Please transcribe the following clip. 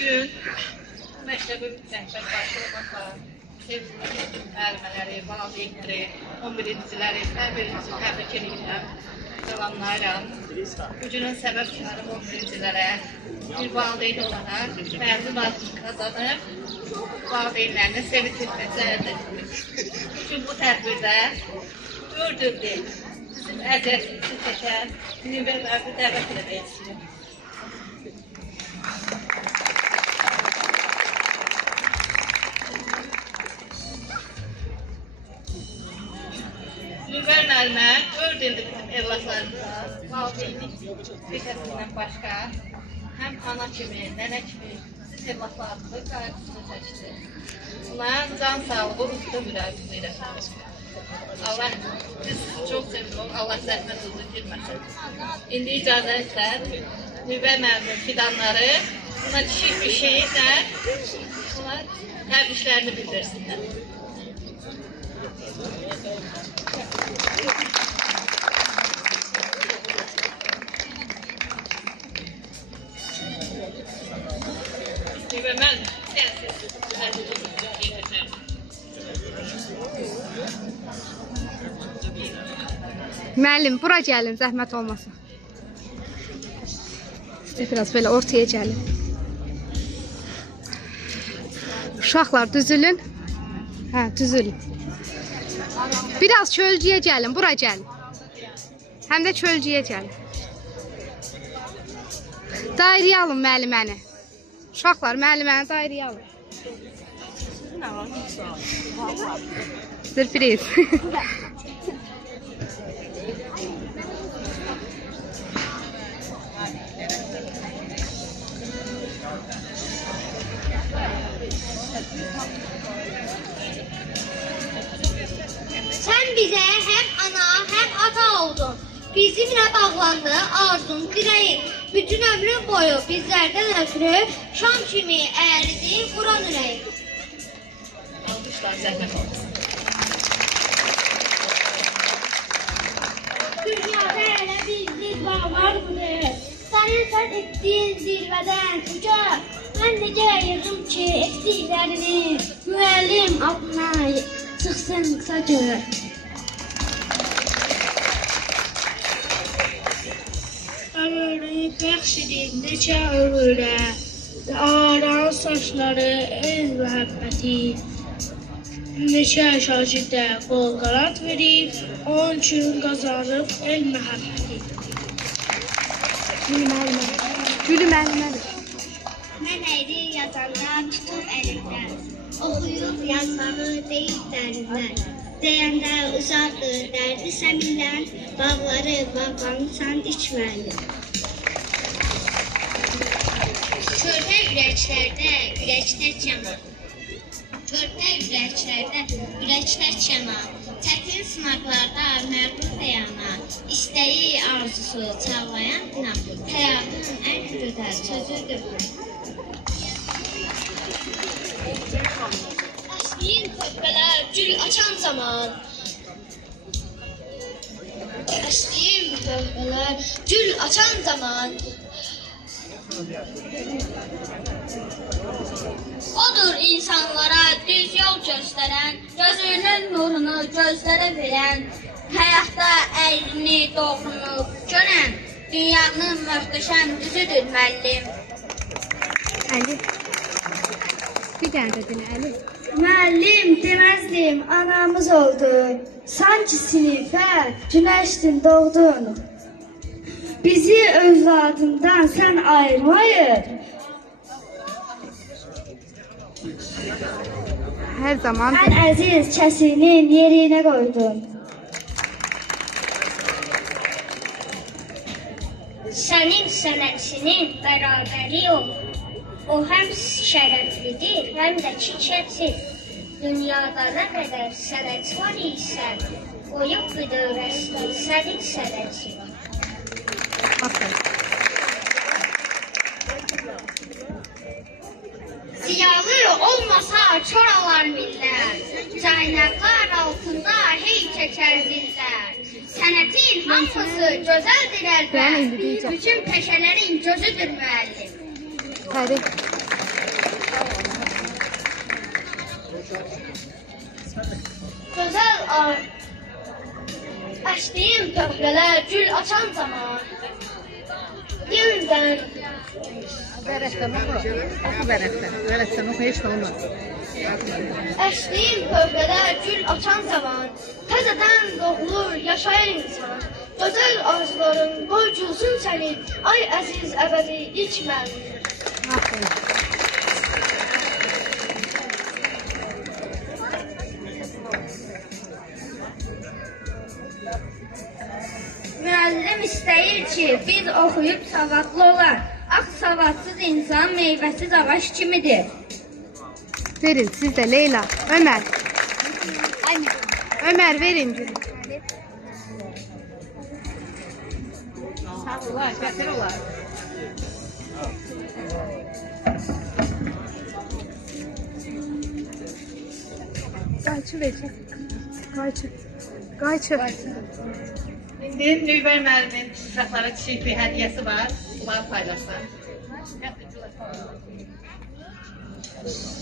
Bugün məktəbin rəhbər başlamakla sevgili müəllimələri, valideynləri, 11-ciləri hər birinizi təbrik edirəm, salamlayıram. Bugünün səbəbkarı 11-cilərə bir valideyn olaraq məzun adını kazanıb, valideynlərini sevindirməcəkdir. Bugün bu tədbirdə 4 ildir bizim əziyyətimizi çəkən nüvələrdə dəvət etmək istəyirəm. Nüvər müəllimə 4 ildir bizim evlatlarımıza valideynlik peşəsindən başqa həm ana kimi, nənə kimi siz evlatlarımızı qayğısını çəkdi. Buna can sağlığı, ruhda müraciət edirəm. Allah biz çox sevirik, Allah zəhmət olsun girməsin. İndi icazənizlə nüvər müəllimi fidanları buna çiçək bir şeylə təbriklərini bildirsinlər. Müəllim, bura gəlin, zəhmət olmasın. Siz biraz belə ortaya gəlin. Uşaqlar, düzülün. Hə, düzülün. Biraz çölcüyə gəlin, bura gəlin. Həm də çölcüyə gəlin. Dairəyə alın müəlliməni. Uşaqlar, müəlliməni dairəyə alın. Sürpriz. Sen bize hem ana hem ata oldun. Bizimle bağlandı arzun, dileğin. Bütün ömrün boyu bizlerden ötürü şam kimi eğridi Kur'an yüreği. Alkışlar, zəhmət olsun. Dünyada öyle bir zirve var mıdır? Senin sen ettiğin zirveden uca. Ben nece yığım ki ettiklerini müellim adına çıksın kısaca. Ömrünü bəxş edib neçə ömürə, aran saçları el məhəbbəti. Neçə şagirdə qol qanat verib, onun üçün qazanıb el məhəbbəti. Gülü müəllimədir. Mən əyri yazanda tutub əlimdən, oxuyub yazmağı deyib dərindən. Deyəndə uzaqdır dərdi səmilən, bağları bağlanırsan içməli. Körpə ürəklərdə ürəklər çəman. Körpə ürəklərdə ürəklər çəman. Çətin sınaqlarda məğlub dayana, istəyi arzusu çağlayan inam. Həyatın ən gözəl sözüdür bu. Əşliyin körpələr gül açan zaman. Əşliyin körpələr gül açan zaman. Odur insanlara düz yol göstərən, gözünün nurunu gözlərə verən, həyatda əyrini doğrunu görən, dünyanın möhtəşəm düzüdür müəllim. Əli. Bir dənə də dinə, Əli. Müəllim deməzdim, anamız oldu. Sanki sinifə günəşdin doğdun. Bizi övladından sən ayırmayır. Hər zaman Ən əziz kəsinin yerinə qoydun. Sənin sənətçinin bərabəri yox. O həm şərəflidir, həm də çiçəksiz. Dünyada nə qədər sənət var isə, o yoxdur rəsmi sənin sənətçi. Ziyalı olmasa çoralar millər, caynaqlar altında hey çəkər zillər. Sənətin hamısı gözəldir əlbət, bütün peşələrin gözüdür müəllim. Tərik. Gözəl ay, əşdiyim pöhrələr gül açan zaman, yenidən Bərəkdən oxu. Oxu bərəkdən. Bərəkdən oxu, heç nə olmaz. əşdiyim pöhrələr gül açan zaman, təzədən doğulur, yaşayır insan. Gözəl arzuların boy gülsün səni, ay əziz əbədi ilk müəllim. Aferin. Müəllim istəyir ki, biz oxuyub savadlı olar. Ax savadsız insan meyvəsiz ağac kimidir. Verin siz de Leyla. Ömer. Ömer verin gülüm. Sağ olar, gətir olar. Qayçı verin. Qayçı. Qayçı. İndi Nüvər müəllimin uşaqlara kiçik bir hədiyyəsi var. Bunları paylaşsın. Müzik